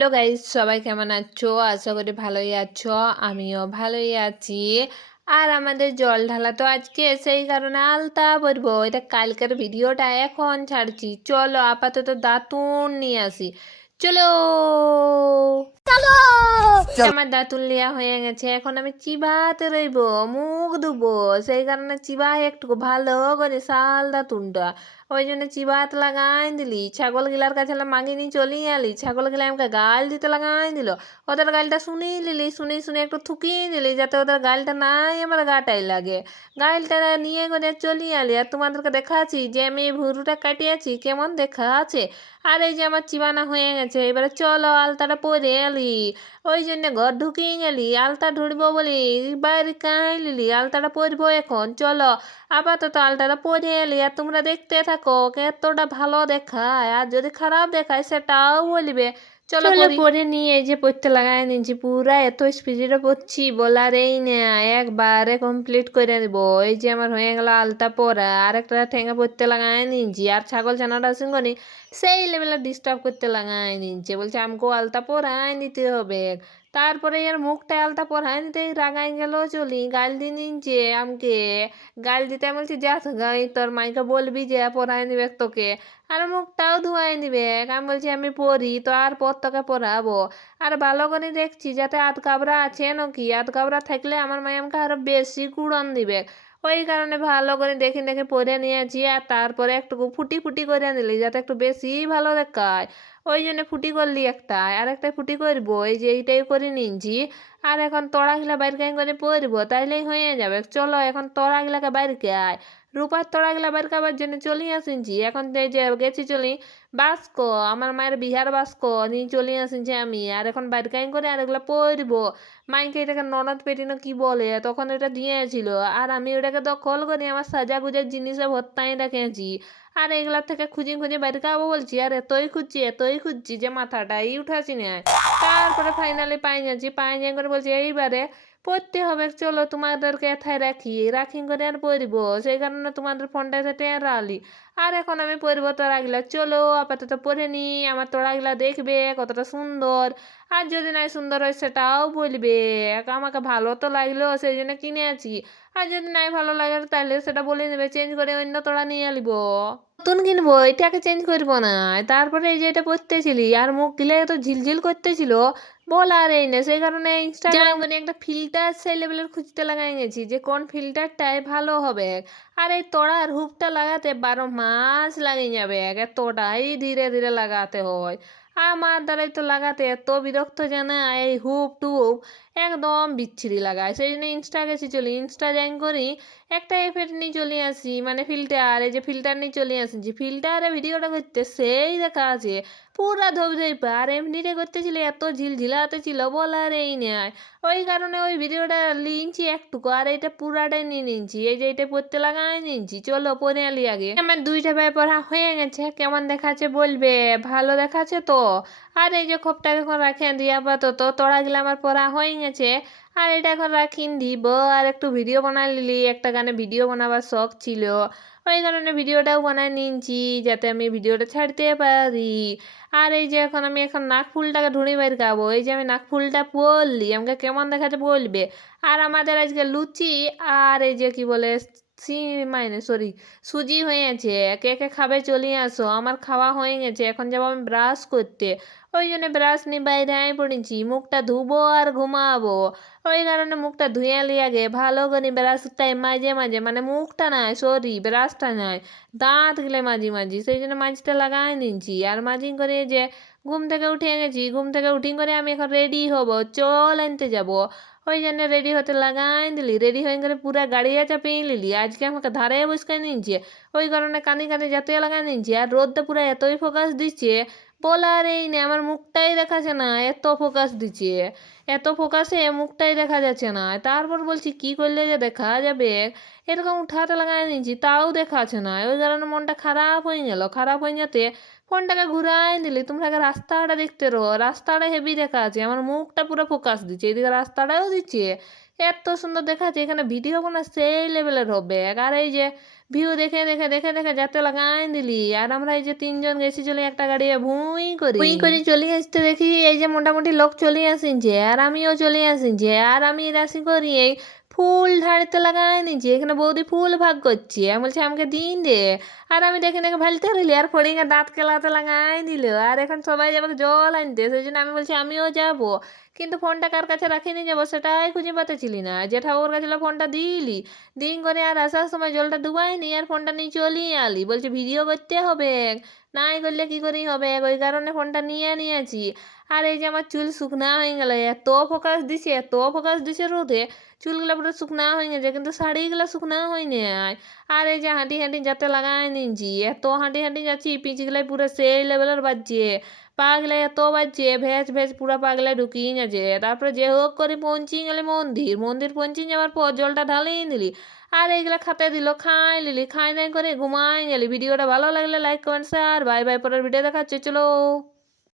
Hello guys, সবাই কেমন আছো? আশা করি ভালোই আছো। আমিও ভালোই আছি। আর আমাদের জল ঢালা তো আজকে, সেই কারণে আলতা পরবো। এটা কালকের ভিডিওটা এখন ছাড়ছি। চলো আপাতত দাঁতুন নিয়ে আসি। চলো চলো। আমার দাঁতুন লিয়া হয়ে গেছে, এখন আমি চিবাতে রইব, মুখ ধুবো। সেই কারণে চিবাই একটু ভালো করে শাল দাঁতুনটা। ওই জন্য চিবাত লাগাই দিলি। ছাগল গিলার কাছে মাগিনি চলি আলি। ছাগল গিলা আমাকে গাল দিতে লাগাই দিল। ওদের গালটা শুনি লিলি, শুনি শুনি একটু থুকিয়ে দিলি, যাতে ওদের গালটা নাই আমার গাটাই লাগে। গালটা নিয়ে করে চলি আলি। আর তোমাদেরকে দেখাচ্ছি যে আমি এই ভুরুটা কাটিয়েছি, কেমন দেখা আছে। আর এই যে আমার চিবানা হয়ে গেছে, এবারে চলো আলতাটা পরে এলি। ওই জন্য ঘর ঢুকিয়ে গেলি, আলতা ঢুড়বো বলি বাইরে কাই লিলি। আলতাটা পরবো এখন, চলো আপাতত আলতাটা পরে এলি। আর তোমরা দেখতে থাকো কতটা ভালো দেখায়, আর যদি খারাপ দেখায় সেটাও বলবে। চলো পরে নিয়ে এই যে পড়তে লাগাই নিচ্ছি, পুরা এত স্পিডে পড়ছি বলার এই না, একবারে কমপ্লিট করে দিব। এই যে আমার হয়ে গেল আলতা পরা, আর একটা ঠেঙা পড়তে লাগাই নিচ্ছি। আর ছাগল ছানাটা সঙ্গে সেই লেভেলে ডিস্টার্ব করতে লাগাই নিচ্ছে, বলছে আমাকে আলতা পরাই নিতে হবে। তারপরে এর মুখটা আলতা পরাই নিতে রাগাই গেল, চলি গাল দিয়ে নিচ্ছে আমাকে। গাল দিতে বলছি যা গাই তোর মাইকে বলবি যে পরাই নিবে তোকে, আর মুখটাও ধোয়াই নিবে। আমি বলছি আমি পড়ি তো, আর পর তোকে পড়াবো। আর ভালো করে দেখছি যাতে আধ কাবরা আছে নাকি, আধ কাবরা থাকলে আমার মাই আমাকে আরো বেশি কুড়ন দিবে। ওই কারণে ভালো করে দেখে দেখে পরে নিয়েছি। আর তারপরে একটু ফুটি ফুটি করে নিলি, যাতে একটু বেশি ভালো দেখায়। ওই জন্য ফুটি করলি একটা, আর একটা ফুটি করবো, এই যে এইটাই করে নিচ্ছি। আর এখন তড়াগুলা বাইর করে পরবো, তাইলেই হয়ে যাবে। চলো এখন তড়াগুলাকে বাইর আয়। রূপার তড়াগুলা বাইর করবার জন্য চলি আসিনছি। এখন এই যে গেছি চলি বাস্ক, আমার মায়ের বিহার বাস্ক নিয়ে চলে আসিনছি আমি। আর এখন বাইর করে আর এগুলো পরবো। মাইকে এটাকে ননদ পেটিনো কি বলে, তখন এটা দিয়েছিল। আর আমি ওটাকে দখল করি, আমার সাজা গুজার জিনিসে ভর্তাই রেখেছি। আর এগুলার থেকে খুঁজে খুঁজে বাইরে খাবো বলছি, আর এতই খুঁজছি যে মাথাটাই উঠাছি না। তারপরে ফাইনালি পাই যাচ্ছি, পাই যাই করে বলছি এইবারে পড়তে হবে। চলো তোমাদেরকে এথায় রাখি রাখি করে আর পড়বো, সেই কারণে তোমাদের ফোনটা এসে রাখলি। আর এখন আমি পড়বো তোড়াগুলা। চলো আপাতত পড়ে নি, আমার তোড়াগুলা দেখবে কতটা সুন্দর। আর যদি নাই সুন্দর হয় সেটাও বলবে। আমাকে ভালো তো লাগলো সেই জন্য কিনে আছি। আর যদি নাই ভালো লাগে তাহলে সেটা বলে নেবে, চেঞ্জ করে অন্য তোড়া নিয়ে আলিব। নতুন কিনবো, এটাকে চেঞ্জ করবো না। তারপরে এই যে এটা পরতেছিলি আর মুখ গিলে এত ঝিলঝিল করতেছিল বলার এই না, সেই কারণে ইনস্টাগ্রামে একটা ফিল্টার সেই লেভেলের খুঁজতে লাগাই গেছি যে কোন ফিল্টারটাই ভালো হবে। আর এই তোড়ার হুকটা লাগাতে 12 মাস লাগে যাবে, এতটাই ধীরে ধীরে লাগাতে হয়। আমার দ্বারাই তো লাগাতে এত বিরক্ত জানা, এই হুপ টুপ একদম বিচ্ছিরি লাগায়। সেই জন্য ইনস্টা গেছি, চলি ইনস্টা জ্যাং করি একটা এফেক্ট নিয়ে চলে আসি, মানে ফিল্টার, এই যে ফিল্টার নিয়ে চলে আসি। ফিল্টারে ভিডিওটা করতে সেই দেখা আছে পুরা ধবধেপা, আর এমনিতে করতেছিল এত ঝিলঝিলাতে ছিল বলার এই নেয়। ওই কারণে ওই ভিডিওটা লিনছি একটুকু, আর এটা পুরাটাই নিয়ে নিচ্ছি। এই যে এটা পড়তে লাগাই নিচ্ছি, চলো পরে আলি আগে। আমার দুইটা ভাই পড়া হয়ে গেছে, কেমন দেখাচ্ছে বলবে, ভালো দেখাচ্ছে তো। আর এই যে খোপটা এখন রাখে দিয়ে আপাতত তোড়াগুলো আমার পড়া হয়ে গেছে। আর এটা এখন রাখিন দিব, আর একটু ভিডিও বানাই লিলি, একটা গানে ভিডিও বানাবার শখ ছিল। ওই কারণে ভিডিওটাও বানাই নিচ্ছি যাতে আমি ভিডিওটা ছাড়তে পারি। আর এই যে এখন নাক ফুলটাকে ঢুঁড়ি বের খাবো। এই যে আমি নাক ফুলটা পরলি, আমাকে কেমন দেখাচ্ছে বলবে। আর আমাদের আজকে লুচি আর এই যে কি বলে সুজি হয়েছে। কে কে খাবে চলে আসো, আমার খাওয়া হয়ে গেছে। এখন যাবো আমি ব্রাশ করতে। ওই জন্য ব্রাশ নিয়ে বাইরে আয় পড়েছি, মুখটা ধুবো আর ঘুমাবো। ওই কারণে মুখটা ধুয়ে আলি আগে ভালো করে, ব্রাশটাই মাঝে মাঝে, মানে মুখটা নাই সরি ব্রাশটা নাই, দাঁত গেলে মাঝি সেই জন্য মাঝটা লাগাই নিচ্ছি। আর মাঝি করে যে ঘুম থেকে উঠে গেছি, ঘুম থেকে উঠিং করে আমি এখন রেডি হব, চল আনতে যাব। ওই জন্য রেডি হতে লাগাই দিলি, রেডি হয়ে গেলে পুরা গাড়িয়া চাপিয়ে নিলি। আজকে আমাকে ধারে বসকে নিচ্ছে, ওই কারণে কানে কানে যাতে লাগাই নিচ্ছে। আর রোদটা পুরো এতই ফোকাস দিচ্ছে বলার এই না, আমার মুখটাই দেখাচ্ছে না, এত ফোকাস দিচ্ছে। এত ফোকাসে মুখটাই দেখা যাচ্ছে না। তারপর বলছি কি করলে যে দেখা যাবে, এরকম উঠাতে লাগাই নিচ্ছি তাও দেখাচ্ছে না। ওই কারণে মনটা খারাপ হয়ে গেল। খারাপ হয়ে যেতে ফোনটাকে ঘুরাই দিলি, তোমরা আগে রাস্তাটা দেখতে রো, রাস্তাটা হেভি দেখা আছে, আমার মুখটা পুরো ফোকাস দিচ্ছে, এদিকে রাস্তাটাও দিচ্ছে, এত সুন্দর দেখাচ্ছে। এখানে ভিডিও কোনো সেই লেভেলের হবে। আর এই যে ভিউ দেখে দেখে দেখে দেখে যাতে লাগাই দিলি, আর আমরা এই যে তিনজন গেছি চলে একটা গাড়ি ভুঁই করে চলে আসতে দেখি এই যে মোটামুটি লোক চলে আসিনছে, আর আমিও চলে আসিনছে, আর আমি রাশি করি এই ফুল ঝাড়তে লাগাই নিচ্ছি। এখানে বৌদি ফুল ভাগ করছি, আমি বলছি আমাকে দিন দে, আর আমি দেখে দেখে ফেলতে রইলি, আর ফড়িংয়ে দাঁত কেলাতে লাগাই দিল। আর এখন সবাই যাবে জল আনতে, সেই জন্য আমি বলছি আমিও যাব, কিন্তু ফোনটা কার কাছে রাখি নিয়ে যাবো সেটাই খুঁজে পাতেছিলি না। যে ঠাকুর কাছে ফোনটা দিলি, দিন করে আর আসার সময় জলটা ডুবাইনি, আর ফোনটা নিয়ে চলিয়ে আলি, বলছে ভিডিও করতে হবে, নাই করলে কি করেই হবে, ওই কারণে ফোনটা নিয়ে নিয়েছি। আর এই যে আমার চুল শুকনা হয়ে গেল, এত ফোকাস দিছে রোদে, চুলগুলো পুরো শুকনা হয়ে গেছে, কিন্তু শাড়িগুলো শুকনা হয়নি। আর এই যে হাঁটি হাঁটি যাতে লাগাই নিচ্ছি, এত হাঁটি হাঁটি যাচ্ছি, পিচগুলাই পুরো সেই লেভেলের বাজছে, পাগলে এত বাজছে, ভেজ ভেজ পুরো পাগলে ঢুকিয়ে গেছে। তারপরে যে হোক করে পৌঁছি গেলে মন্দির, মন্দির পৌঁছে যাওয়ার পর জলটা ঢালিয়ে নিলি, আর এইগুলা খাতে দিল, খাই লিলি, খাই নাই করে ঘুমাই গেলি। ভিডিওটা ভালো লাগলে like comment share, bye bye, পরের ভিডিও দেখাচ্ছে, চলো।